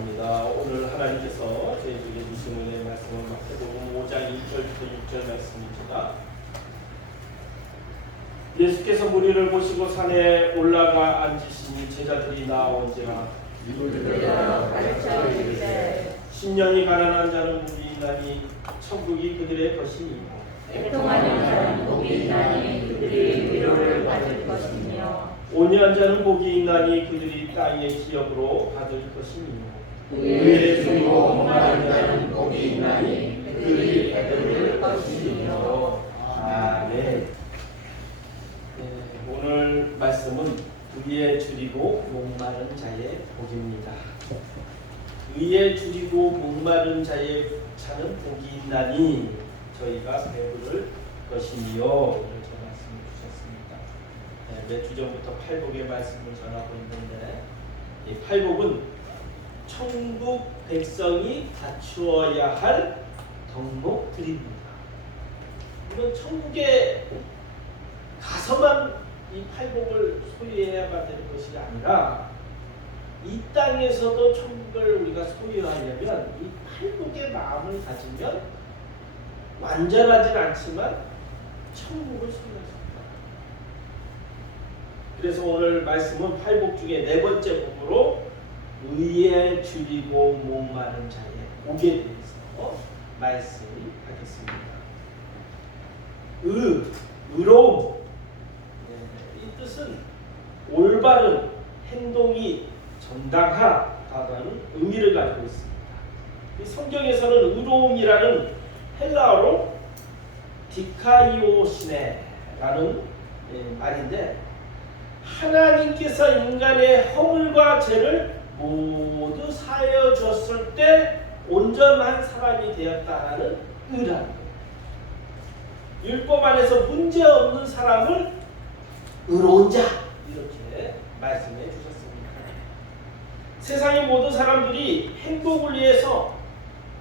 감사합니다. 오늘 하나님께서 저희에게 주신 은혜의 말씀은 마태복음 5장 1절부터 6절 말씀입니다. 예수께서 무리를 보시고 산에 올라가 앉으시니 제자들이 나온지라 심령이 가난한 자는 복이 있나니 천국이 그들의 것이니 애통하는 자는 복이 있나니 그들이 위로를 받을 것이며 온유한 자는 복이 있나니 그들이 땅의 기업으로 받을 것이니 의에 줄이고 목마른 자는 복이 있나니 그들이 배부를 것이며. 아멘. 오늘 말씀은 의에 줄이고 목마른 자의 복입니다. 의에 줄이고 목마른 자의 자는 복이 있나니 저희가 배부를 것이니요. 이렇게 말씀을 주셨습니다. 몇 주 전부터 팔복의 말씀을 전하고 있는데 이 팔복은 천국 백성이 갖추어야 할 덕목들입니다. 이건 천국에 가서만 이 팔복을 소유해야만 되는 것이 아니라 이 땅에서도 천국을 우리가 소유하려면 이 팔복의 마음을 가지면 완전하진 않지만 천국을 소유할 수 있다. 그래서 오늘 말씀은 팔복 중에 네 번째 복으로 의에 줄이고 목마른 자의 복에 대해서 말씀하겠습니다. 의로움, 이 뜻은 올바른 행동이 정당하다는 의미를 가지고 있습니다. 이 성경에서는 의로움이라는 헬라어로 디카이오시네라는 말인데 하나님께서 인간의 허물과 죄를 모두 사하여 주었을 때 온전한 사람이 되었다는 의라는 거예요. 율법 안에서 문제 없는 사람을 의로운 자 이렇게 말씀해 주셨습니다. 세상의 모든 사람들이 행복을 위해서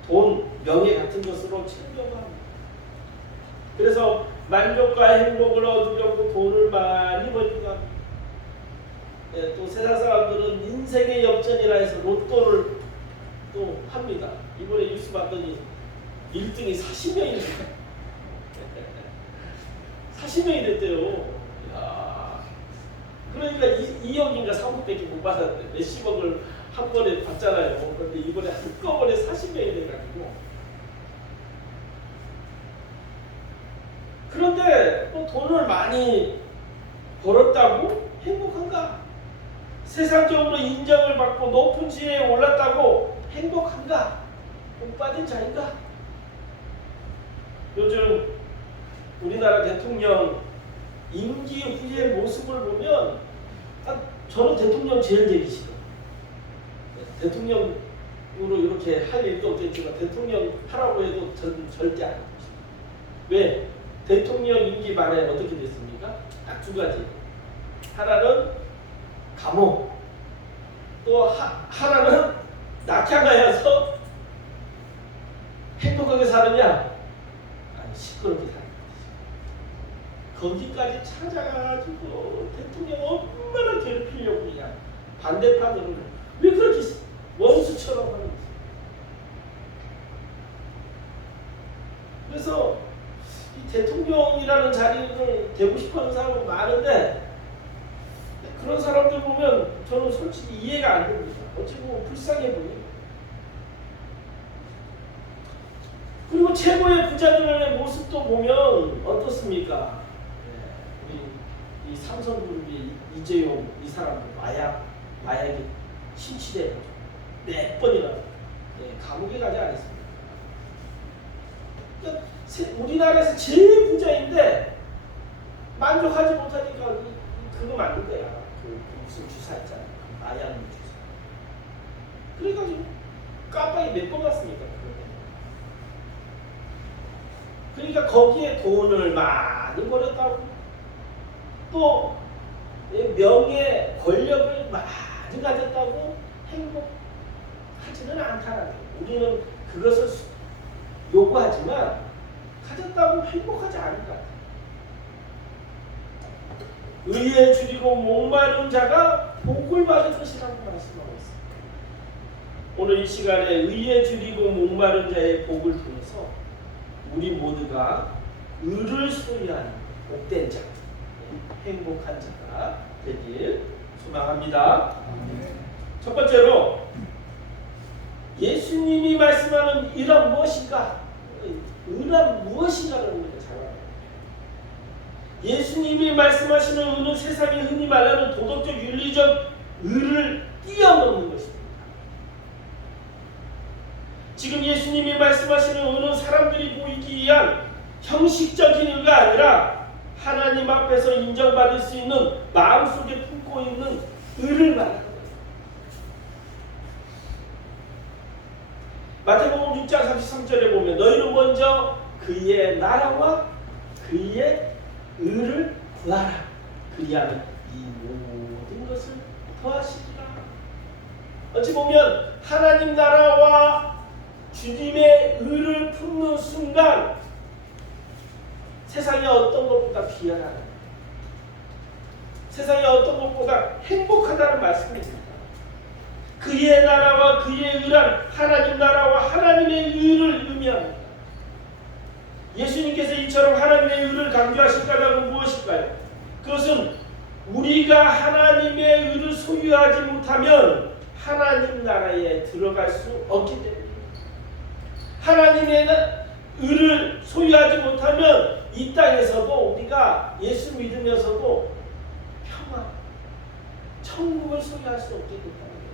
돈, 명예 같은 것으로 챙겨고 합니다. 그래서 만족과 행복을 얻으려고 돈을 많이 벌기도 합니다. 또 세상 사람들은 인생의 역전이라 해서 로또를 또 합니다. 이번에 뉴스 봤더니 1등이 40명이 됐어요. 40명이 됐대요. 이야. 그러니까 2억인가 3억밖에 못 받았는데 몇십억을 한 번에 받잖아요. 그런데 이번에 한꺼번에 40명이 돼가지고. 그런데 또 돈을 많이 벌었다고 행복한가? 세상적으로 인정을 받고 높은 지위에 올랐다고 행복한가? 복받은 자인가? 요즘 우리나라 대통령 임기 후의 모습을 보면 저는 대통령 제일 되기 싫어요. 대통령으로 이렇게 할 일도 없겠지만 대통령 하라고 해도 저는 절대 안 합니다. 왜? 대통령 임기 말에 어떻게 됐습니까? 딱 두 가지. 하나는 감옥, 또 하나는 낙향하여서 행복하게 사느냐? 아니 시끄럽게 사는 거지. 거기까지 찾아가지고 대통령 얼마나 괴롭히려고 그냥 반대파들은 왜 그렇게 원수처럼 하는 거지? 그래서 이 대통령이라는 자리를 되고 싶어하는 사람은 많은데 그런 사람들 보면 저는 솔직히 이해가 안 됩니다. 어찌 보면 불쌍해 보여요. 그리고 최고의 부자들의 모습도 보면 어떻습니까? 우리 이 삼성그룹이 이재용 이 사람들 마약에 심취돼 몇 번이나 감옥에 가지 않았습니까? 그러니까 우리나라에서 제일 부자인데 만족하지 못하니까 그거 만든 거야. 그 무슨 주사 있잖아요. 마약 주사. 그래가지고 깜빡이 몇 번 갔습니까? 그러니까 거기에 돈을 많이 벌었다고 또 명예, 권력을 많이 가졌다고 행복하지는 않다는 거예요. 우리는 그것을 요구하지만 가졌다고 행복하지 않을 것 같아요. 의에 줄이고 목마른 자가 복을 받을 것이라고 말씀하고 있습니다. 오늘 이 시간에 의에 줄이고 목마른 자의 복을 통해서 우리 모두가 의를 소유한 복된 자, 행복한 자가 되길 소망합니다. 첫 번째로 예수님이 말씀하는 의란 무엇인가? 의란 무엇인가를 우리가 잘 알아야 돼요. 예수님이 말씀하시는 의는 세상에 흔히 말하는 도덕적 윤리적 의를 뛰어넘는 것입니다. 지금 예수님이 말씀하시는 의는 사람들이 보이기 위한 형식적인 의가 아니라 하나님 앞에서 인정받을 수 있는 마음속에 품고 있는 의를 말하는 거예요. 마태복음 6장 33절에 보면 너희는 먼저 그의 나라와 그의 의를 구하라. 그리하면 이 모든 것을 더하시리라. 어찌 보면 하나님 나라와 주님의 의를 품는 순간 세상의 어떤 것보다 귀하다는, 세상의 어떤 것보다 행복하다는 말씀입니다. 그의 나라와 그의 의란 하나님 나라와 하나님의 의를 의미합니다. 예수님께서 이처럼 하나님의 의를 강조하신 까닭은 무엇일까요? 그것은 우리가 하나님의 의를 소유하지 못하면 하나님 나라에 들어갈 수 없기 때문입니다. 하나님의 의를 소유하지 못하면 이 땅에서도 우리가 예수 믿으면서도 평화, 천국을 소유할 수 없게 된다는 거예요.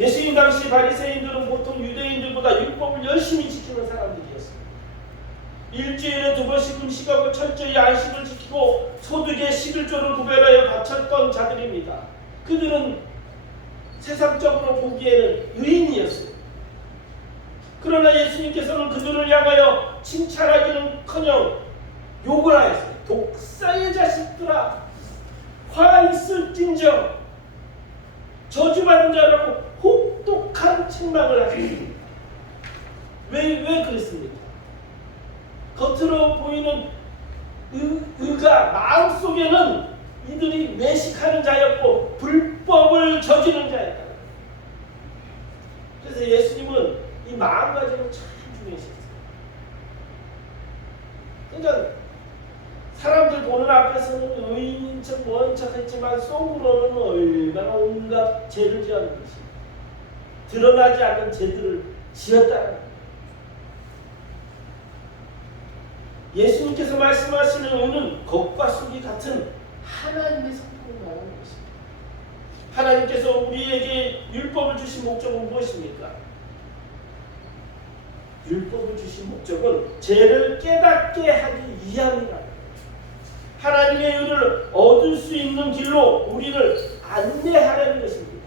예수님 당시 바리새인들은 보통 유대인들보다 율법을 열심히 지키는 사람들이었습니다. 일주일에 2번씩 금식하고 철저히 안식을 지키고 소득의 11조를 구별하여 바쳤던 자들입니다. 그들은 세상적으로 보기에는 의인이었어요. 그러나 예수님께서는 그들을 향하여 칭찬하기는커녕 욕을 하였어요. 독사의 자식들아, 화 있을진저, 저주받은 자라고 혹독한 책망을 하셨습니다. 왜 그랬습니까? 겉으로 보이는 의가 마음속에는 이들이 외식하는 자였고 불법을 저지르는 자였다. 그래서 예수님은 이 마음가짐을 참 중요시했어요. 그러니까 사람들 보는 앞에서는 의인인 척 먼 척 했지만 속으로는 얼마나 온갖 죄를 지었는 것이, 드러나지 않는 죄들을 지었다는 거예요. 예수님께서 말씀하시는 의는 겉과 속이 같은 하나님의 성품을 말하는 것입니다. 하나님께서 우리에게 율법을 주신 목적은 무엇입니까? 율법을 주신 목적은 죄를 깨닫게 하기 위함이라. 하나님의 의를 얻을 수 있는 길로 우리를 안내하려는 것입니다.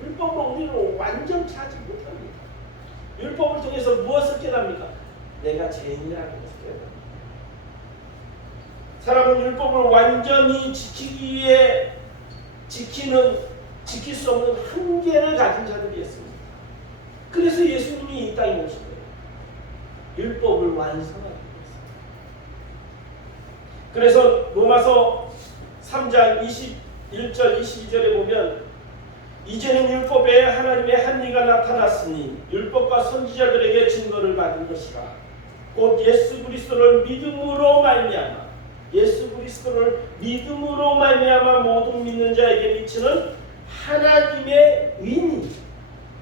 율법으로 우리를 완전치 하지 못합니다. 율법을 통해서 무엇을 깨닫습니까? 내가 죄인이라는 것을 깨닫습니다. 사람은 율법을 완전히 지키기 위해 지킬 수 없는 한계를 가진 자들이었습니다. 그래서 예수님이 이 땅에 오신 거예요. 율법을 완성하기 위해서. 그래서 로마서 3장 21절 22절에 보면 이제는 율법에 하나님의 합리가 나타났으니 율법과 선지자들에게 증거를 받은 것이라. 곧 예수 그리스도를 믿음으로 말미암아, 예수 그리스도를 믿음으로 말미암아 모든 믿는 자에게 미치는 하나님의 의니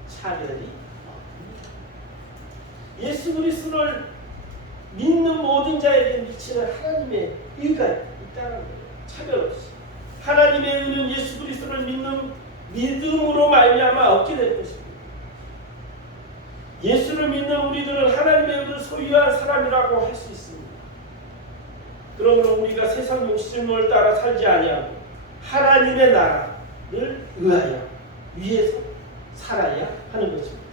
차별이 없습니다. 예수 그리스도를 믿는 모든 자에게 미치는 하나님의 의가 있다는 거예요. 차별 없이. 하나님의 의는 예수 그리스도를 믿는 믿음으로 말미암아 얻게 될 것입니다. 예수를 믿는 우리들은 하나님의 의를 소유한 사람이라고 할 수 있습니다. 그러므로 우리가 세상 욕심을 따라 살지 아니하고 하나님의 나라를 위해서 살아야 하는 것입니다.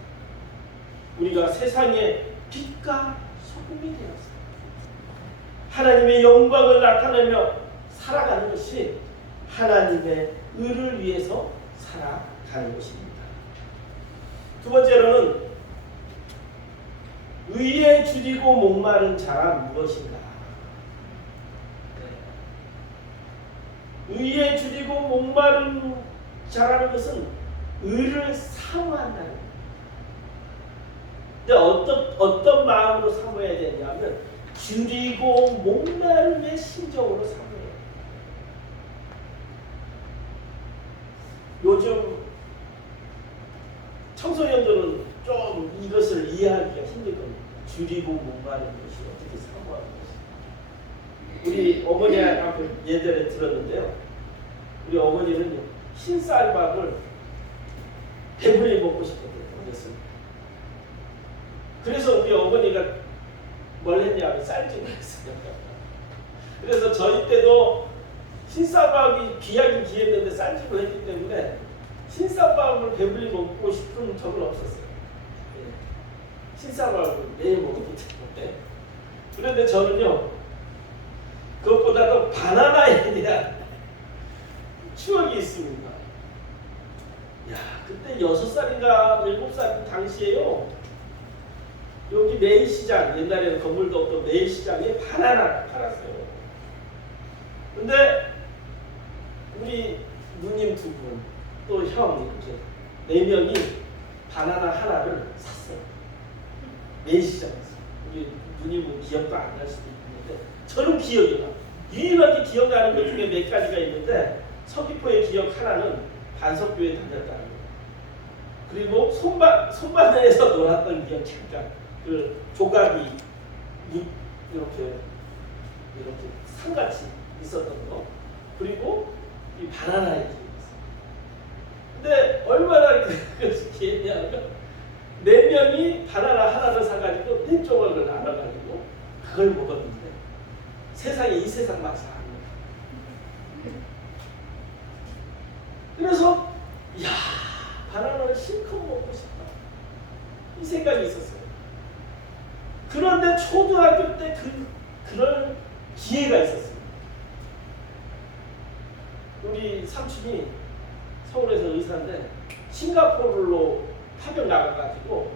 우리가 세상의 빛과 소금이 되었습니다. 하나님의 영광을 나타내며 살아가는 것이 하나님의 의를 위해서 살아가는 것입니다. 두 번째로는 의에 줄이고 목마른 자가 무엇인가? 의에 줄이고 목마른 자라는 것은 의를 사모한다는 거예요. 근데 어떤 마음으로 사모해야 되냐면 줄이고 목마름의 심정으로 사모해요. 요즘 청소년들은 좀 이것을 이해하기가 힘들 겁니다. 줄이고 목마른 것이 어떻게 사모하는 것이. 우리 어머니한테 예전에 들었는데요. 우리 어머니는 흰쌀밥을 배불리 먹고 싶었대요. 그래서 우리 어머니가 뭘 했냐면 쌀집을 했어요. 그래서 저희 때도 흰쌀밥이 귀하긴 귀했는데 쌀집을 했기 때문에 흰쌀밥을 배불리 먹고 싶은 적은 없었어요. 흰쌀밥을 매일 먹기 때문에. 그런데 저는요, 그것보다도 바나나에 대한 추억이 있습니다. 야, 그때 6살인가 7살 당시에요. 여기 매일시장, 옛날에는 건물도 없던 매일시장에 바나나를 팔았어요. 근데 우리 누님 2분, 또 형 이렇게 4명이 바나나 하나를 샀어요. 매일시장에서. 우리 누님은 기억도 안 날 수도 있는데 저는 기억이 나요. 유일하게 기억나는 것 중에 몇 가지가 있는데 서귀포의 기억 하나는 반석교에 다녔다는 거예요. 그리고 손바닥에서 놀았던 기억 잠깐. 그 조각이 이렇게 산같이 있었던 거. 그리고 이 바나나의 기억이 있어요. 근데 얼마나 그것이 기했냐면 4명이 바나나 하나를 사가지고 4조각을 나눠가지고 그걸 먹었는데 세상에 이 세상 맛이 아니에요. 그래서 이야, 바나나를 실컷 먹고 싶다 이 생각이 있었어요. 그런데 초등학교 때 그런 기회가 있었어요. 우리 삼촌이 서울에서 의사인데 싱가포르로 파병 나가가지고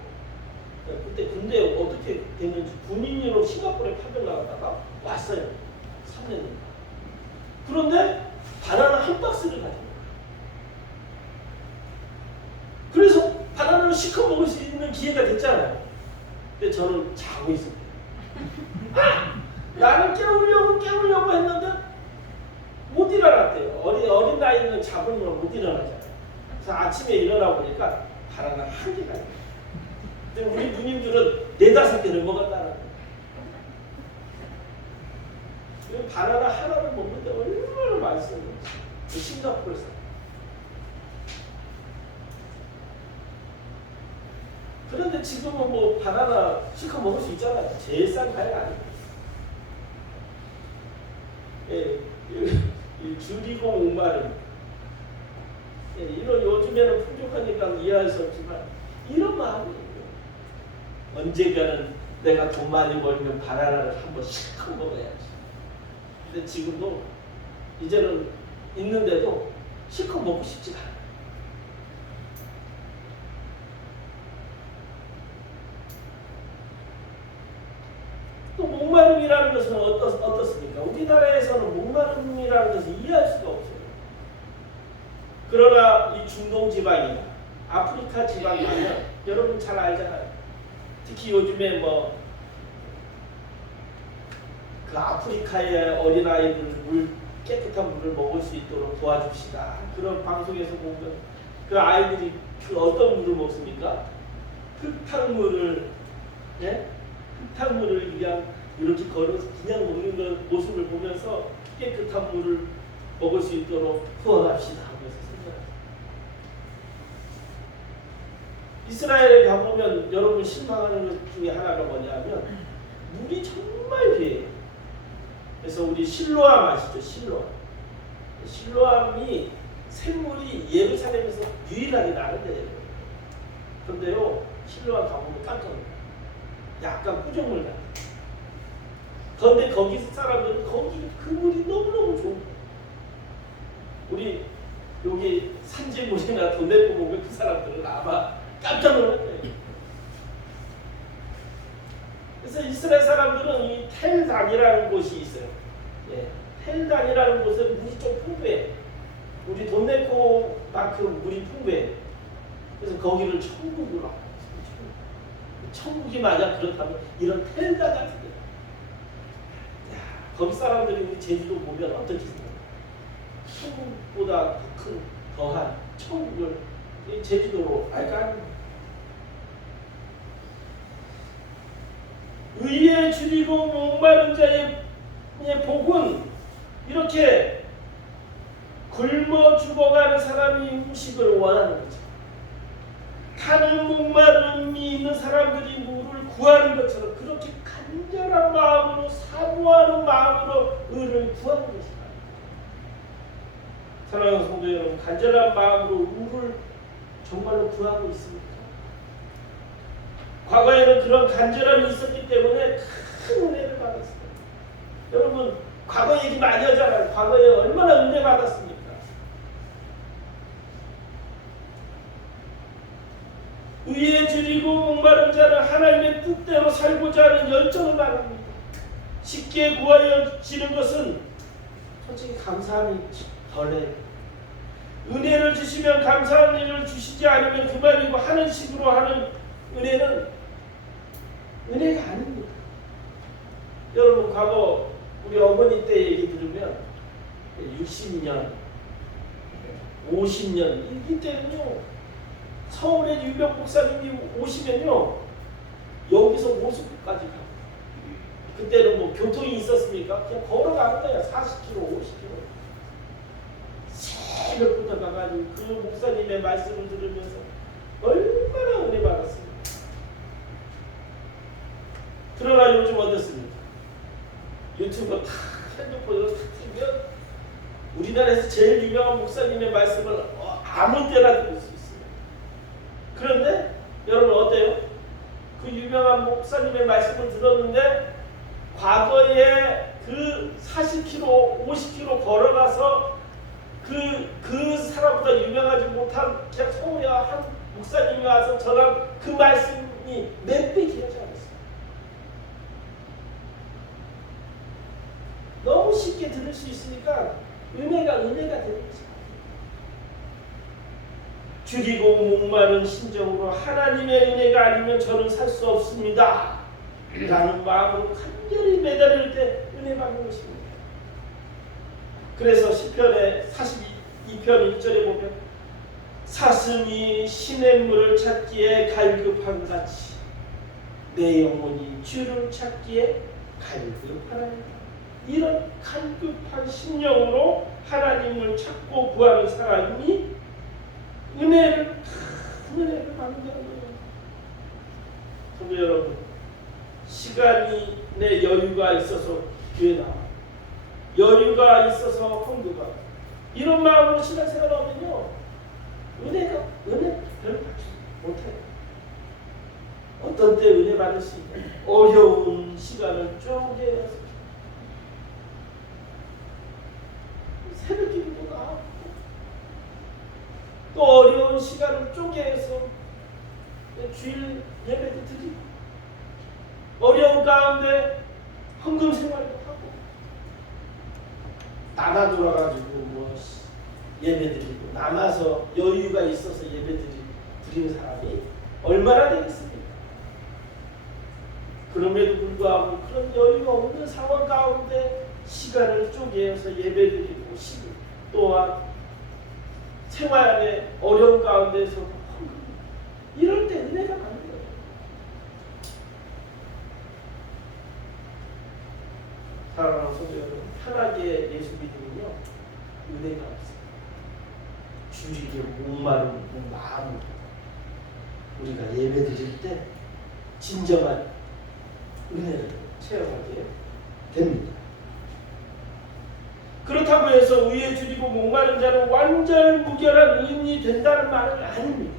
그때 군대 어떻게 됐는지 군인으로 싱가포르에 파병 나갔다가 왔어요. 3년. 그런데 바나나 한 박스를 가지고 그래서 바나나를 실컷 먹을 수 있는 기회가 됐잖아요. 근데 저는 자고 있었대요. 나는 깨우려고 했는데 못 일어났대요. 어린 나이는 잡으면 못 일어나잖아요. 그래서 아침에 일어나 보니까 바나나 한 개가 있어요. 근데 우리 누님들은 4-5개를 먹었다는 거예요. 바나나 하나를 먹는데 얼마나 맛있었는지. 그 싱가포르에서. 그런데 지금은 뭐 바나나 실컷 먹을 수 있잖아요. 제일 싼 과일 아니에요. 예, 줄이고 목마름. 예, 이런 요즘에는 풍족하니까 이해할 수 없지만 이런 마음이에요. 언젠가는 내가 돈 많이 벌면 바나나를 한번 실컷 먹어야지. 근데 지금도 이제는 있는데도 실컷 먹고 싶지가 않아요. 또 목마름이라는 것은 어떻습니까? 우리나라에서는 목마름이라는 것을 이해할 수가 없어요. 그러나 이 중동 지방이나 아프리카 지방 가면 여러분 잘 알잖아요. 특히 요즘에 뭐 그 아프리카의 어린아이들 깨끗한 물을 먹을 수 있도록 도와줍시다. 그런 방송에서 보면 그 아이들이 그 어떤 물을 먹습니까? 흙탕물을, 예? 흙탕물을 그냥 이렇게 걸어서 그냥 먹는 그 모습을 보면서 깨끗한 물을 먹을 수 있도록 후원합시다 하면서 생각합니다. 이스라엘에 가보면 여러분 실망하는 것 중에 하나가 뭐냐면 물이 정말 귀해요. 그래서 우리 실로암 아시죠? 실로암이 샘물이 예루살렘에서 유일하게 나는 데예요. 그런데요, 실로암 가보면 깜짝 놀라요. 약간 꾸정물 같아요. 그런데 거기 사람들은 그 물이 너무너무 좋은 거예요. 우리 여기 산지물이나 돈 내고 보면 그 사람들은 아마 깜짝 놀랄 거예요. 그래서 이스라엘 사람들은 이 텔단이라는 곳이 있어요. 예, 텔단이라는 곳은 물이 좀 풍부해. 우리 돈 내고 만큼 물이 풍부해. 그래서 거기를 천국으로 하는 거예요. 천국이 만약 그렇다면 이런 텔다 같은 데, 거기 사람들이 우리 제주도 보면 어떻게 생각해요? 천국보다 더 큰, 더한 천국을 이 제주도로 알까? 의에 줄이고 목마른 자의 복은 이렇게 굶어 죽어가는 사람이 음식을 원하는 거죠. 타는 목마름이 있는 사람들이 물을 구하는 것처럼 그렇게 간절한 마음으로 사모하는 마음으로 의를 구하는 것입니다. 사랑하는 성도 여러분, 간절한 마음으로 의를 정말로 구하고 있습니까? 과거에는 그런 간절함이 있었기 때문에 큰 은혜를 받았어요. 여러분, 과거 얘기 많이 하잖아요. 과거에 얼마나 은혜 받았습니까? 의에 줄이고 목마른 자는 하나님의 뜻대로 살고자 하는 열정을 말합니다. 쉽게 구하여지는 것은 솔직히 감사함이 덜해요. 은혜를 주시면 감사한 일을 주시지 않으면 그만이고 하는 식으로 하는 은혜는 은혜가 아닙니다. 여러분, 과거 우리 어머니 때 얘기 들으면 60년, 50년 이때는요, 서울에 유명 목사님이 오시면요, 여기서 모스크까지 가요. 그때는 뭐 교통이 있었습니까? 그냥 걸어가는 거야. 40km, 50km. 새벽부터 가가지고 그 목사님의 말씀을 들으면서 얼마나 은혜 받았습니까? 그러나 요즘 어떻습니까? 유튜브 다 핸드폰으로 탁 뜨면 우리나라에서 제일 유명한 목사님의 말씀을 아무 때나 들을 수 있어요. 그런데 여러분 어때요? 그 유명한 목사님의 말씀을 들었는데 과거에 그 40km, 50km 걸어가서 그 사람보다 유명하지 못한 그냥 서울에 한 목사님이 와서 전한 그 말씀이 몇 배 길어지 않았어요. 너무 쉽게 들을 수 있으니까 은혜가 되는 거죠. 줄이고 목마른 심정으로 하나님의 은혜가 아니면 저는 살 수 없습니다 라는 마음으로 간절히 매달릴 때 은혜 받는 것입니다. 그래서 시편의 42편 1절에 보면 사슴이 시냇물을 찾기에 갈급한 같이 내 영혼이 주를 찾기에 갈급하나이다. 이런 갈급한 심령으로 하나님을 찾고 구하는 사람이 큰 은혜를 받는다는 거예요. 성도 여러분, 시간이 내 여유가 있어서 교회 나와, 여유가 있어서 헌금하고, 이런 마음으로 신앙생활 하면요, 은혜 별로 받지 못해요. 어떤 때 은혜 받을 수 있냐? 어려운 시간을 쪼개서 새벽 기도도 나왔고, 또 어려운 시간을 쪼개서 주일 예배도 드리고, 어려운 가운데 헌금 생활도 하고, 나가 돌아가지고 뭐 예배드리고, 남아서 여유가 있어서 예배드리는 사람이 얼마나 되겠습니까? 그럼에도 불구하고 그런 여유가 없는 상황 가운데 시간을 쪼개서 예배드리고, 또한 생활의 어려운 가운데서 이럴 때 은혜가 받는 거예요. 사랑하는 성도 여러분, 편하게 예수 믿으면요, 은혜가 없어요. 줄이게 목마른 마음으로 우리가 예배드릴 때 진정한 은혜를 체험하게 됩니다. 그렇다고 해서 의에 줄이고 목마른 자는 완전 무결한 의인이 된다는 말은 아닙니다.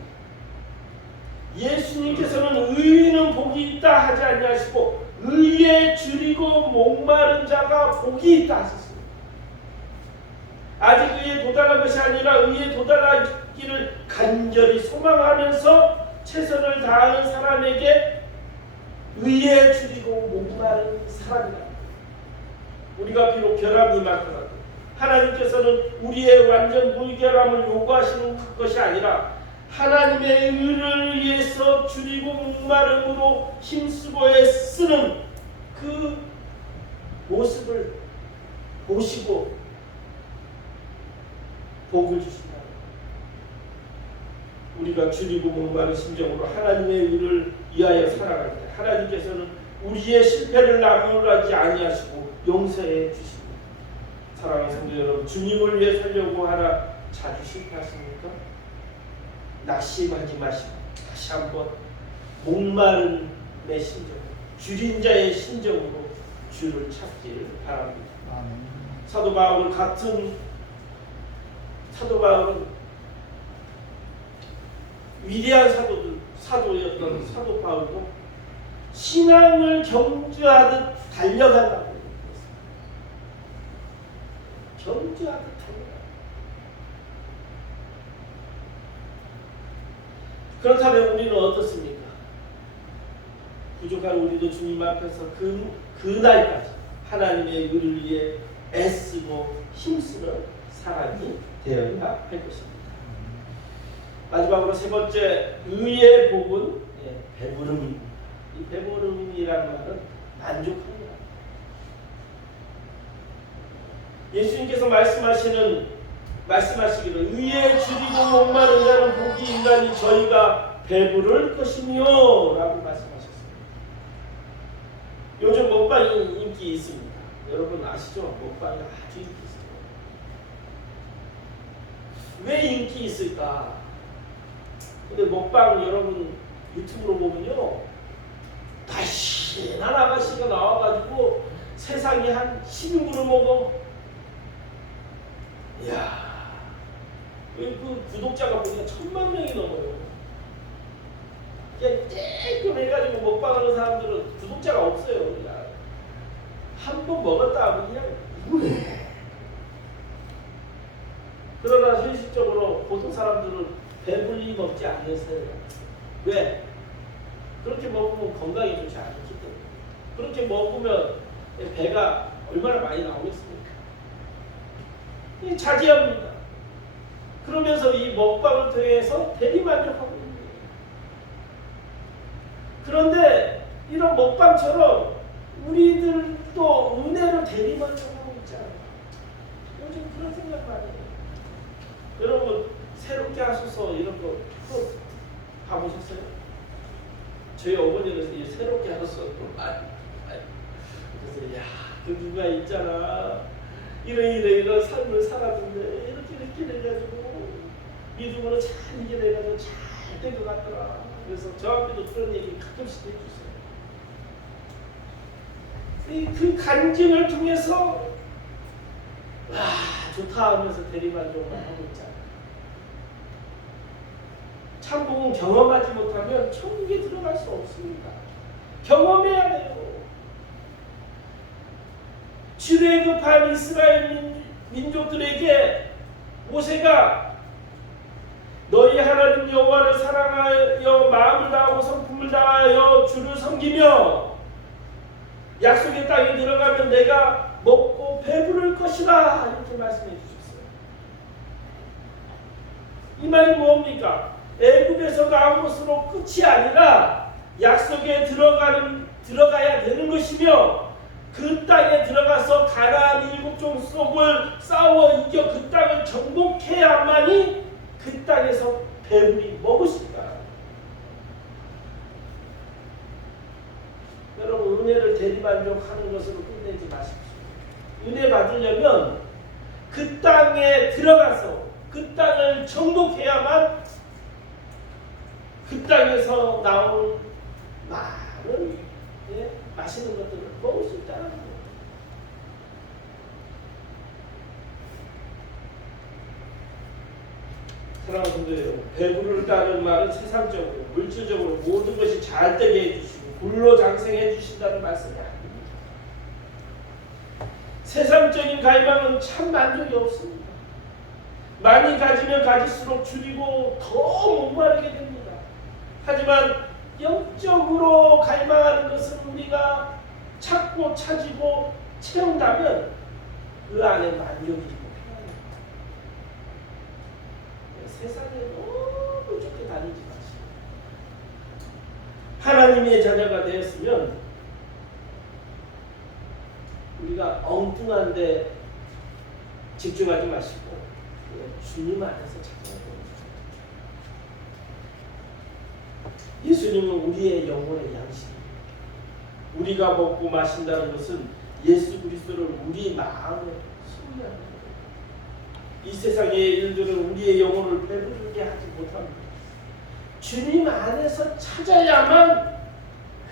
예수님께서는 의인은 복이 있다 하지 아니하시고 의에 줄이고 목마른 자가 복이 있다 하셨습니다. 아직 의에 도달한 것이 아니라 의에 도달하기를 간절히 소망하면서 최선을 다하는 사람에게 의에 줄이고 목마른 사람이다. 우리가 비록 결함이 많더라도 하나님께서는 우리의 완전 무결함을 요구하시는 것이 아니라 하나님의 의를 위해서 줄이고 목마름으로 힘쓰고 애쓰는 그 모습을 보시고 복을 주신다. 우리가 줄이고 목마른 심정으로 하나님의 의를 위하여 살아갈 때 하나님께서는 우리의 실패를 나무라지 아니하시고 용서해 주십니다. 사랑하는 성도 여러분, 주님을 위해 살려고 하나 자주 실패하십니까? 낙심하지 마시고 다시 한번 목마른 내 심정, 줄인 자의 심정으로 주를 찾기를 바랍니다. 사도 바울은 위대한 사도였던 사도 바울도 신앙을 경주하듯 달려간다고 했습니다. 경주하듯 달려간다. 그렇다면 우리는 어떻습니까? 부족한 우리도 주님 앞에서 그날까지 하나님의 의를 위해 애쓰고 힘쓰는 사람이 되어야 할 것입니다. 마지막으로 세 번째 의의 복은 배부름입니다. 이 배부름이라는 말은 만족합니다. 예수님께서 말씀하시기를 의에 줄이고 목마른 자는 복이 있나니 저희가 배부를 것이며 라고 말씀하셨습니다. 요즘 먹방이 인기 있습니다. 여러분 아시죠? 먹방이 아주 인기 있습니다. 왜 인기 있을까? 근데 먹방 여러분 유튜브로 보면요, 다시난 아가씨가 나와가지고 세상에 한 10인분을 먹어. 이야, 그 구독자가 보니까 1000만 명이 넘어요. 그냥 쬐끔 해가지고 먹방하는 사람들은 구독자가 없어요. 그냥 한 번 먹었다 하면 그냥 우네. 그러나 현실적으로 보통 사람들은 배불리 먹지 않으세요. 왜? 그렇게 먹으면 건강에 좋지 않기 때문에. 그렇게 먹으면 배가 얼마나 많이 나오겠습니까? 자제합니다. 그러면서 이 먹방을 통해서 대리만족하고 있는 거예요. 그런데 이런 먹방처럼 우리들도 은혜로 대리만족하고 있잖아요. 요즘 그런 생각 많이 해요. 여러분 새롭게 하셔서 이런 거 가보셨어요? 저희 어머니는 새롭게 하셔서 그래서 야, 그 누가 있잖아. 이런 삶을 살았는데 이렇게 해가지고 믿음으로 잘 이겨내가지고 잘 된 것 같더라. 그래서 저한테도 그런 얘기 가끔씩 해주세요. 그 간증을 통해서 와 좋다 하면서 대리만족을 하고 있잖아요. 참복은 경험하지 못하면 천국에 들어갈 수 없습니다. 경험해야 돼요. 출애굽한 이스라엘 민족들에게 모세가 너희 하나님 여호와를 사랑하여 마음을 다하고 성품을 다하여 주를 섬기며 약속의 땅에 들어가면 내가 먹고 배부를 것이라 이렇게 말씀해 주셨어요. 이 말이 뭡니까? 애굽에서 나온 것으로 끝이 아니라 약속에 들어가야 되는 것이며 그 땅에 들어가서 가나안 7족속을 싸워 이겨 그 땅을 정복해야만이 그 땅에서 배불리 먹을 수 있다. 여러분 은혜를 대리만족하는 것으로 끝내지 마십시오. 은혜 받으려면 그 땅에 들어가서 그 땅을 정복해야만 그 땅에서 나온 많은 맛있는 것들을 먹을 수 있다는 거예요. 사랑하는 분들, 배부르다는 말은 세상적으로, 물질적으로 모든 것이 잘 되게 해주시고 불로장생해 주신다는 말씀이 아닙니다. 세상적인 갈망은 참 만족이 없습니다. 많이 가지면 가질수록 줄이고 더 목마르게 됩니다. 하지만 영적으로 갈망하는 것은 우리가 찾고 찾고 채운다면 그 안에 만족이 있고 편안합니다. 세상에 너무 좋게 하나님의 자녀가 되었으면 우리가 엉뚱한 데 집중하지 마시고 주님 안에서 찾아야 됩니다. 예수님은 우리의 영혼의 양식입니다. 우리가 먹고 마신다는 것은 예수 그리스도를 우리 마음에 소유하는 거예요. 이 세상의 일들은 우리의 영혼을 배부르게 하지 못합니다. 주님 안에서 찾아야만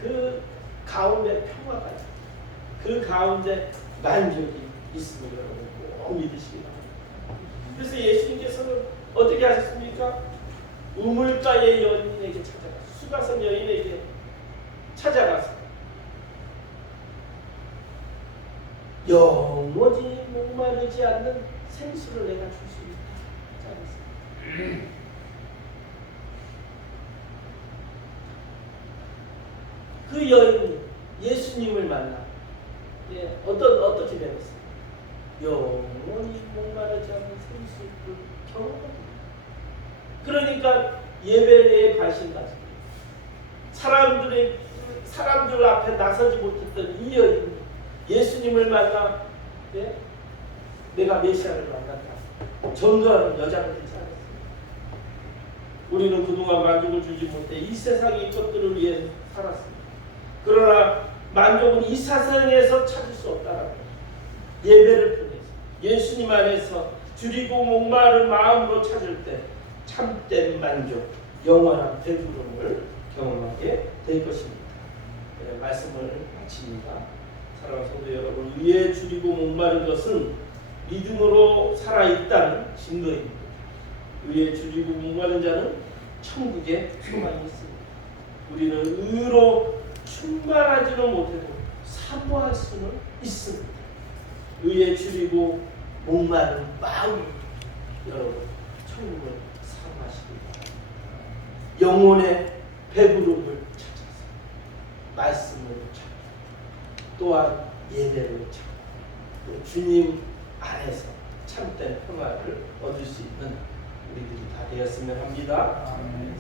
그 가운데 평화가 있고 그 가운데 만족이 있습니다. 여러분 꼭 믿으시기 바랍니다. 그래서 예수님께서는 어떻게 하셨습니까? 우물가의 여인에게 찾아가서 수가성 여인에게 찾아가서 영원히 목마르지 않는 생수를 내가 줄 수 있다. 그 여인이 예수님을 만나 어떻게 되었어요? 영원히 목마르지 않는 생수를 경험합니다. 그러니까 예배에 관심 가지고 사람들 앞에 나서지 못했던 이 여인이 예수님을 만나 내가 메시아를 만났다. 전도하는 여자가 되지 않았습니다. 우리는 그동안 만족을 주지 못해 이 세상의 것들을 위해 살았습니다. 그러나 만족은 이 세상에서 찾을 수 없다라는 거예요. 예배를 통해서 예수님 안에서 줄이고 목마른 마음으로 찾을 때 참된 만족, 영원한 배부름을 경험하게 될 것입니다. 네, 말씀을 마칩니다. 사랑하는 성도 여러분, 의에 줄이고 목마른 것은 믿음으로 살아있다는 증거입니다. 의에 줄이고 목마른 자는 천국에 소망이 있습니다. 우리는 의로 충만하지는 못해도 사모할 수는 있습니다. 의에 줄이고 목마른 마음, 여러분 천국을 사모하시기 바랍니다. 영혼의 배부름을 찾아서 말씀을 찾고 또한 예배를 찾고 또 주님 안에서 참된 평화를 얻을 수 있는 우리들이 다 되었으면 합니다.